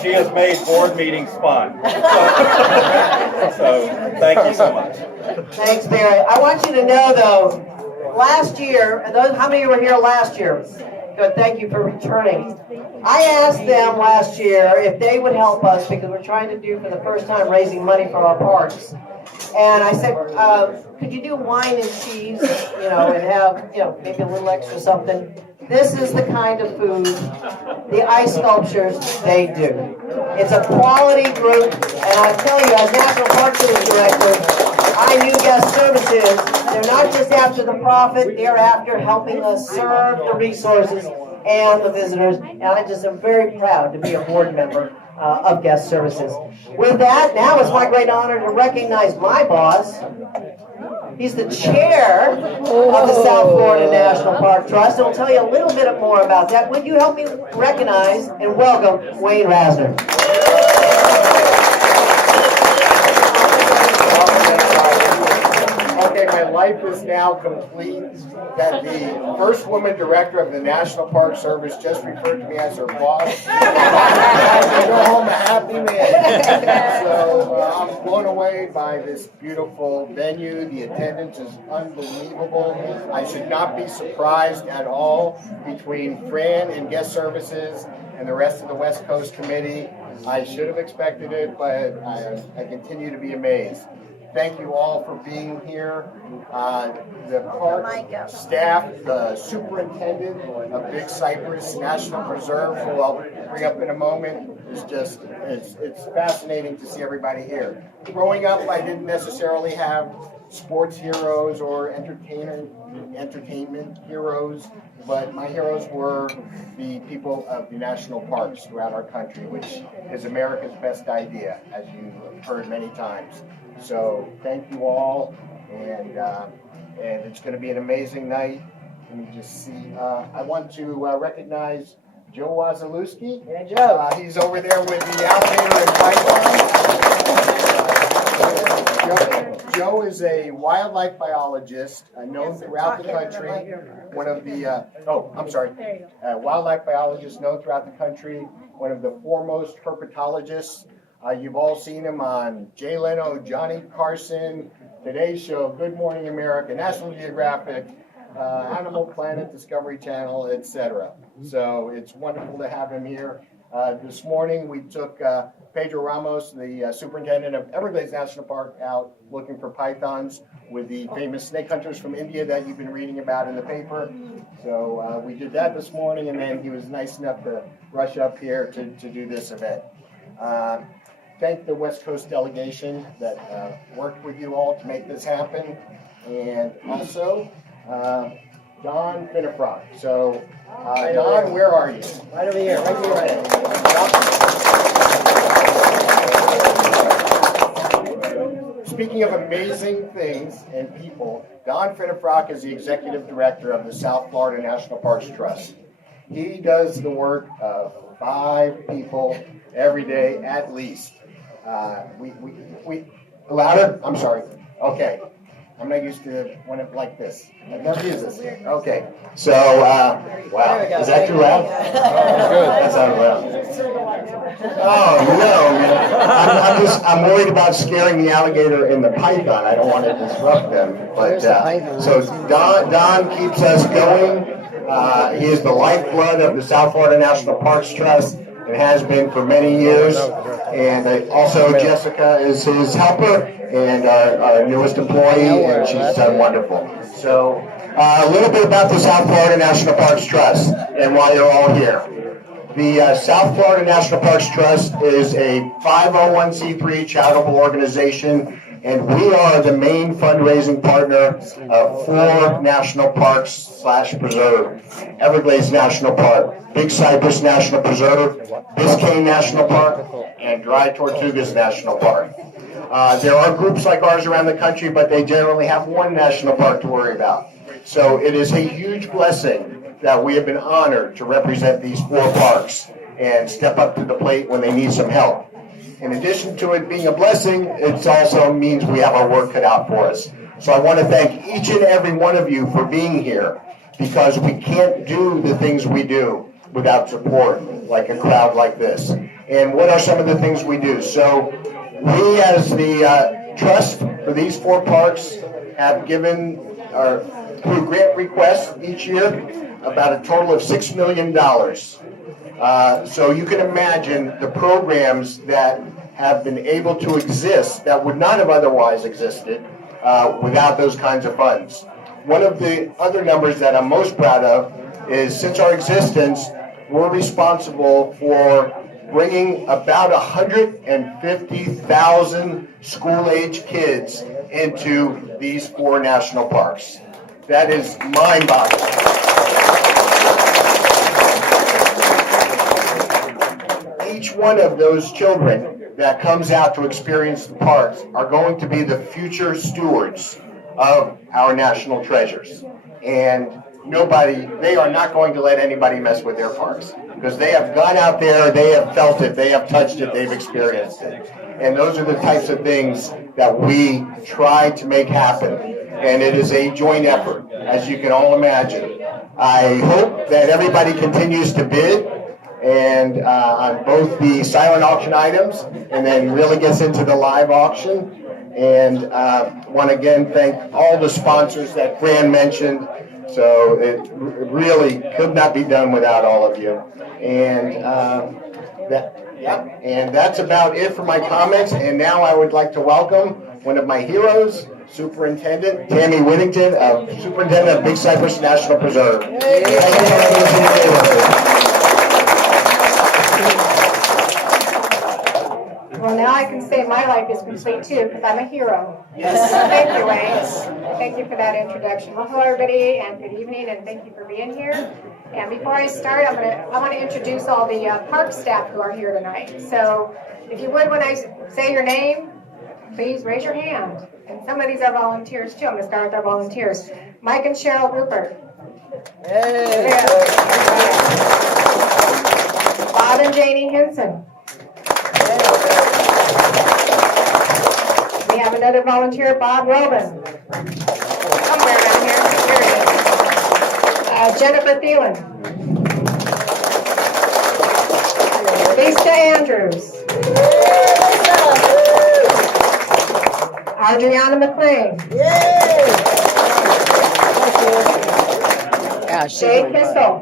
She has made board meetings fun. So thank you so much. Thanks, Barry. I want you to know, though, last year, and those, how many were here last year? Good, thank you for returning. I asked them last year if they would help us because we're trying to do for the first time raising money for our parks. And I said, could you do wine and cheese, and have, maybe a little extra something? This is the kind of food, the ice sculptures, they do. It's a quality group, and I tell you, as National Park Service Director, I knew guest services. They're not just after the profit, they're after helping us serve the resources and the visitors, and I just am very proud to be a board member of guest services. With that, now it's my great honor to recognize my boss. He's the chair of the South Florida National Park Trust, and we'll tell you a little bit more about that. Would you help me recognize and welcome Wayne Rasner? Okay, my life is now complete. That the first woman director of the National Park Service just referred to me as her boss. I go home a happy man. So I'm blown away by this beautiful venue. The attendance is unbelievable. I should not be surprised at all between Fran and guest services and the rest of the West Coast Committee. I should have expected it, but I continue to be amazed. Thank you all for being here. The park staff, the superintendent of Big Cypress National Preserve, who I'll bring up in a moment, is just, it's fascinating to see everybody here. Growing up, I didn't necessarily have sports heroes or entertainment heroes, but my heroes were the people of the national parks throughout our country, which is America's best idea, as you've heard many times. So thank you all, and it's going to be an amazing night. Let me just see. I want to recognize Joe Wazalewski. Yeah, Joe. He's over there with the alligator and python. Joe is a wildlife biologist known throughout the country. One of the wildlife biologist known throughout the country. One of the foremost herpetologists. You've all seen him on Jay Leno, Johnny Carson, Today's Show, Good Morning America, National Geographic, Animal Planet, Discovery Channel, etc. So it's wonderful to have him here. This morning we took Pedro Ramos, the superintendent of Everglades National Park, out looking for pythons with the famous snake hunters from India that you've been reading about in the paper. So we did that this morning, and then he was nice enough to rush up here to do this event. Thank the West Coast delegation that worked with you all to make this happen, and also Don Finnefrock. So, Don, where are you? Right over here, right here, right here. Speaking of amazing things and people, Don Finnefrock is the executive director of the South Florida National Parks Trust. He does the work of 5 people every day at least. We louder? I'm sorry. Okay. I'm not used to when it's like this. I've never used this. Okay. So, wow. Is that too loud? Oh, good. That sounded loud. Oh, no. I'm worried about scaring the alligator and the python. I don't want to disrupt them. But, so Don keeps us going. He is the lifeblood of the South Florida National Parks Trust. It has been for many years, and also Jessica is his helper and our newest employee, and she's done wonderful. So a little bit about the South Florida National Parks Trust and why you're all here. The South Florida National Parks Trust is a 501c3 charitable organization, and we are the main fundraising partner of 4 national parks / preserve. Everglades National Park, Big Cypress National Preserve, Biscayne National Park, and Dry Tortugas National Park. There are groups like ours around the country, but they generally have one national park to worry about. So it is a huge blessing that we have been honored to represent these 4 parks and step up to the plate when they need some help. In addition to it being a blessing, it also means we have our work cut out for us. So I want to thank each and every one of you for being here, because we can't do the things we do without support, like a crowd like this. And what are some of the things we do? So we, as the trust for these 4 parks, have given, through grant requests each year, about a total of $6 million. So you can imagine the programs that have been able to exist that would not have otherwise existed without those kinds of funds. One of the other numbers that I'm most proud of is, since our existence, we're responsible for bringing about 150,000 school-age kids into these 4 national parks. That is mind-boggling. Each one of those children that comes out to experience the parks are going to be the future stewards of our national treasures. And they are not going to let anybody mess with their parks, because they have gone out there, they have felt it, they have touched it, they've experienced it. And those are the types of things that we try to make happen. And it is a joint effort, as you can all imagine. I hope that everybody continues to bid and on both the silent auction items, and then really gets into the live auction. And want to again thank all the sponsors that Fran mentioned. So it really could not be done without all of you. And that's about it for my comments. And now I would like to welcome one of my heroes, Superintendent Tammy Whittington, Superintendent of Big Cypress National Preserve. Thank you for having us in the neighborhood. Well, now I can say my life is complete too, because I'm a hero. Yes. Thank you, Wayne. Thank you for that introduction. Well, hello, everybody, and good evening, and thank you for being here. And before I start, I want to introduce all the park staff who are here tonight. So, if you would, when I say your name, please raise your hand. And some of these are volunteers too. I'm going to start with our volunteers. Mike and Cheryl Rupert. Hey. Yeah. Bob and Janie Henson. We have another volunteer, Bob Robin. Somewhere around here. Here it is. Jennifer Thielen. Lisa Andrews. Adriana McLean. Jay Kissel.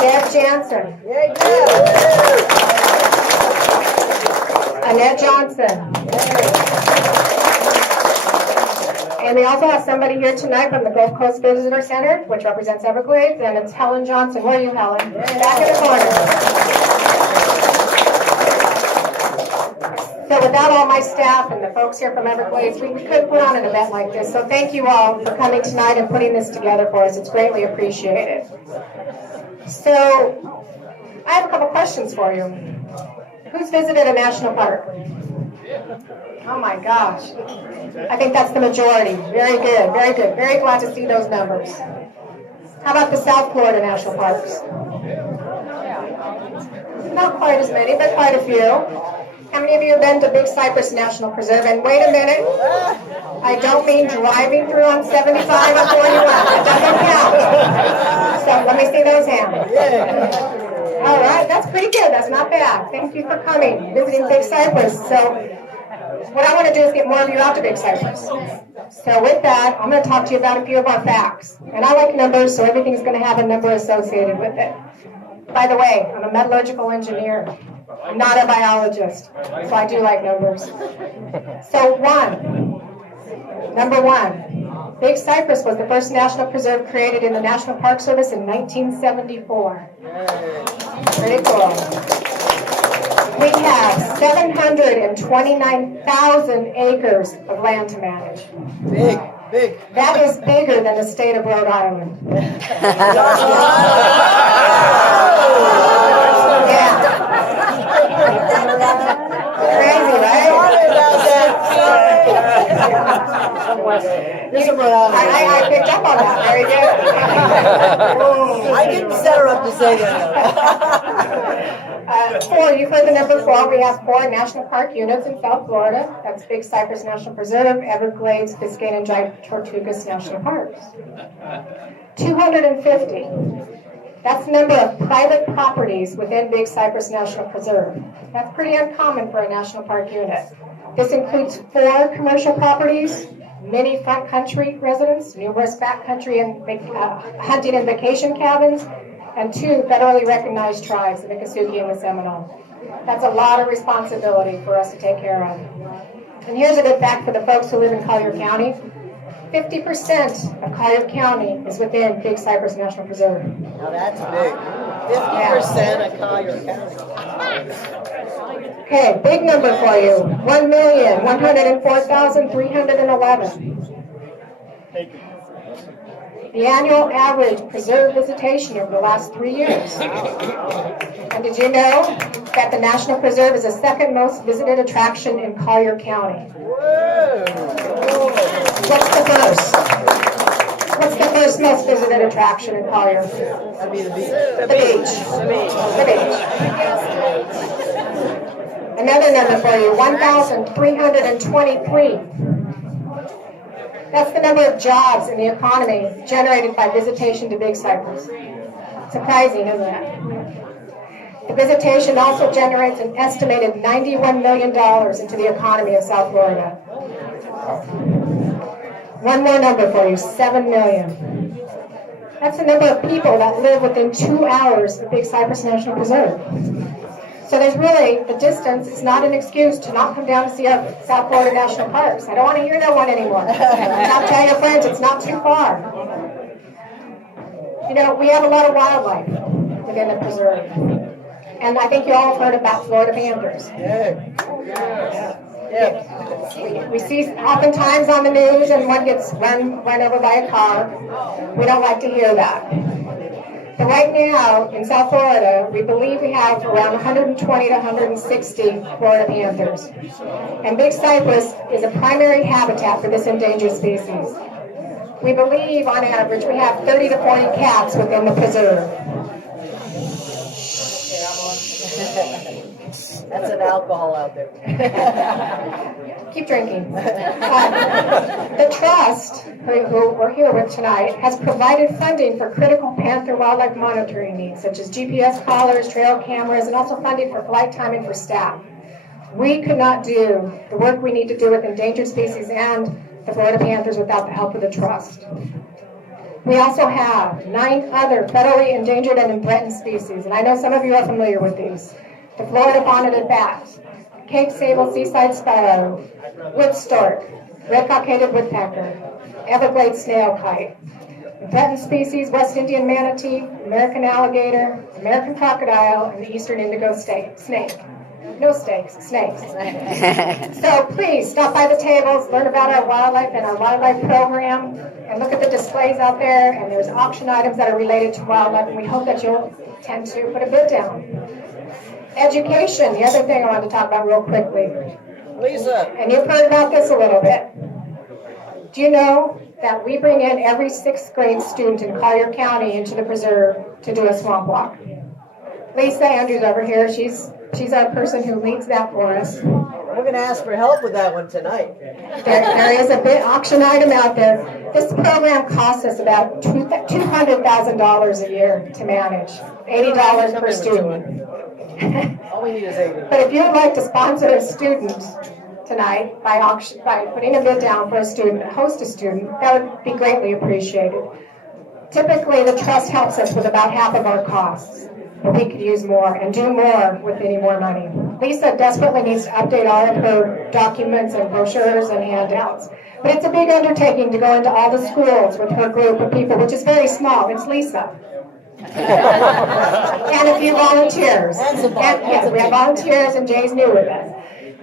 Deb Jansen. Annette Johnson. And we also have somebody here tonight from the Gulf Coast Visitor Center, which represents Everglades, and it's Helen Johnson. Where are you, Helen? Back in the corner. So without all my staff and the folks here from Everglades, we couldn't put on an event like this. So thank you all for coming tonight and putting this together for us. It's greatly appreciated. So I have a couple questions for you. Who's visited a national park? Oh my gosh. I think that's the majority. Very good, very good. Very glad to see those numbers. How about the South Florida national parks? Not quite as many, but quite a few. How many of you have been to Big Cypress National Preserve? And wait a minute, I don't mean driving through on 75 or 41. That doesn't count. So let me see those hands. All right, that's pretty good. That's not bad. Thank you for coming, visiting Big Cypress. So what I want to do is get more of you out to Big Cypress. So with that, I'm going to talk to you about a few of our facts. And I like numbers, so everything's going to have a number associated with it. By the way, I'm a metallurgical engineer. I'm not a biologist, so I do like numbers. So number one, Big Cypress was the first national preserve created in the National Park Service in 1974. Pretty cool. We have 729,000 acres of land to manage. Big. That is bigger than the state of Rhode Island. Yeah. Crazy, right? I picked up on that. Very good. I didn't set her up to say that. Four, you've heard the number 4. We have 4 national park units in South Florida. That's Big Cypress National Preserve, Everglades, Biscayne, and Giant Tortugas National Parks. 250. That's the number of private properties within Big Cypress National Preserve. That's pretty uncommon for a national park unit. This includes 4 commercial properties, many front country residents, numerous backcountry and hunting and vacation cabins, and 2 federally recognized tribes, the Miccosukee and the Seminole. That's a lot of responsibility for us to take care of. And here's a good fact for the folks who live in Collier County. 50% of Collier County is within Big Cypress National Preserve. Now that's big. 50% of Collier County. Okay, big number for you. 1,104,311. The annual average preserve visitation over the last 3 years. And did you know that the National Preserve is the second most visited attraction in Collier County? What's the first? What's the first most visited attraction in Collier? That'd be the beach. The beach. The beach. Another number for you, 1,323. That's the number of jobs in the economy generated by visitation to Big Cypress. Surprising, isn't it? The visitation also generates an estimated $91 million into the economy of South Florida. One more number for you, 7 million. That's the number of people that live within 2 hours of Big Cypress National Preserve. So there's really, the distance is not an excuse to not come down to see our South Florida National Parks. I don't want to hear that one anymore. Now tell your friends it's not too far. You know, we have a lot of wildlife within the preserve. And I think you all have heard about Florida panthers. We see oftentimes on the news and one gets run over by a car. We don't like to hear that. But right now, in South Florida, we believe we have around 120 to 160 Florida panthers. And Big Cypress is a primary habitat for this endangered species. We believe, on average, we have 30 to 40 cats within the preserve. That's an alcohol out there. Keep drinking. The trust, who we're here with tonight, has provided funding for critical panther wildlife monitoring needs, such as GPS collars, trail cameras, and also funding for flight timing for staff. We could not do the work we need to do with endangered species and the Florida panthers without the help of the trust. We also have 9 other federally endangered and threatened species, and I know some of you are familiar with these. The Florida bonneted bat, Cape sable seaside sparrow, wood stork, red cockaded woodpecker, Everglades snail kite. The threatened species, West Indian manatee, American alligator, American crocodile, and the eastern indigo snake. No snakes. So please stop by the tables, learn about our wildlife and our wildlife program, and look at the displays out there, and there's auction items that are related to wildlife, and we hope that you'll tend to put a bid down. Education, the other thing I wanted to talk about real quickly. Lisa. And you've heard about this a little bit. Do you know that we bring in every 6th grade student in Collier County into the preserve to do a swamp walk? Lisa Andrews over here, she's our person who leads that for us. We're going to ask for help with that one tonight. There is a big auction item out there. This program costs us about $200,000 a year to manage, $80 per student. All we need is 80. But if you'd like to sponsor a student tonight by putting a bid down for a student, host a student, that would be greatly appreciated. Typically, the trust helps us with about half of our costs, but we could use more and do more with any more money. Lisa desperately needs to update all of her documents and brochures and handouts. But it's a big undertaking to go into all the schools with her group of people, which is very small. It's Lisa. And a few volunteers. Yes, we have volunteers, and Jay's new with us.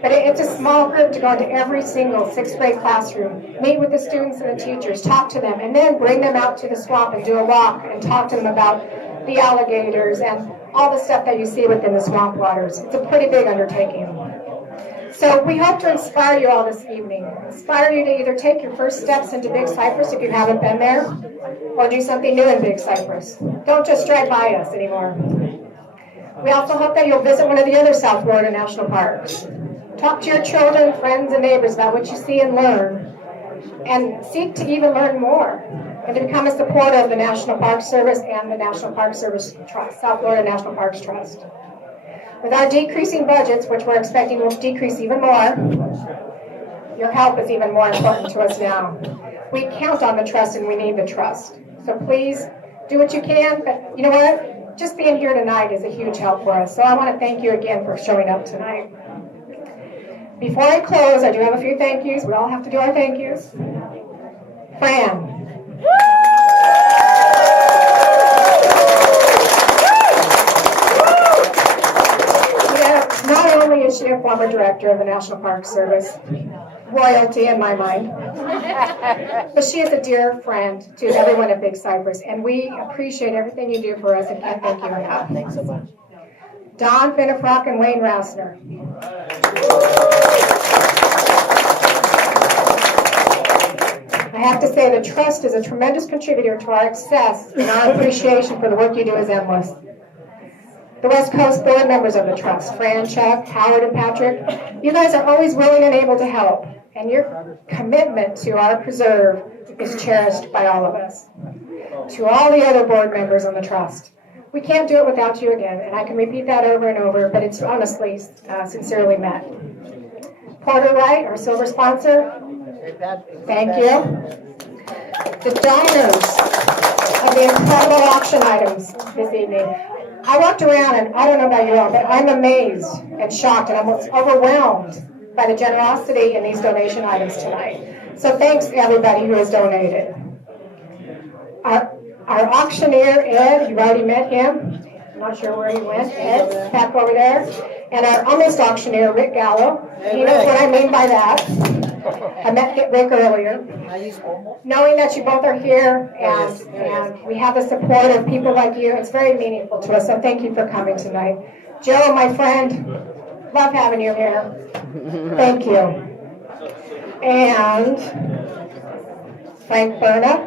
But it's a small group to go into every single 6th grade classroom, meet with the students and the teachers, talk to them, and then bring them out to the swamp and do a walk and talk to them about the alligators and all the stuff that you see within the swamp waters. It's a pretty big undertaking. So we hope to inspire you all this evening. Inspire you to either take your first steps into Big Cypress if you haven't been there, or do something new in Big Cypress. Don't just drive by us anymore. We also hope that you'll visit one of the other South Florida national parks. Talk to your children, friends, and neighbors about what you see and learn, and seek to even learn more, and to become a supporter of the National Park Service and the National Park Service Trust, South Florida National Parks Trust. With our decreasing budgets, which we're expecting will decrease even more, your help is even more important to us now. We count on the trust and we need the trust. So please do what you can, but you know what? Just being here tonight is a huge help for us. So I want to thank you again for showing up tonight. Before I close, I do have a few thank yous. We all have to do our thank yous. Fran. Not only is she a former director of the National Park Service, royalty in my mind, but she is a dear friend to everyone at Big Cypress, and we appreciate everything you do for us and can't thank you enough. Thanks so much. Don Finnefrock and Wayne Rousner. I have to say the Trust is a tremendous contributor to our success, and our appreciation for the work you do is endless. The West Coast board members of the Trust, Fran, Chuck, Howard, and Patrick, you guys are always willing and able to help, and your commitment to our preserve is cherished by all of us. To all the other board members on the Trust, we can't do it without you again, and I can repeat that over and over, but it's honestly, sincerely meant. Porter Wright, our silver sponsor, thank you. The donors of the incredible auction items this evening. I walked around, and I don't know about you all, but I'm amazed and shocked and almost overwhelmed by the generosity in these donation items tonight. So thanks to everybody who has donated. Our auctioneer, Ed, you've already met him. I'm not sure where he went. Ed's back over there. And our almost auctioneer, Rick Gallo. He knows what I mean by that. I met Rick earlier. Knowing that you both are here and we have the support of people like you, it's very meaningful to us. So thank you for coming tonight. Joe, my friend, love having you here. Thank you. And Frank Berna.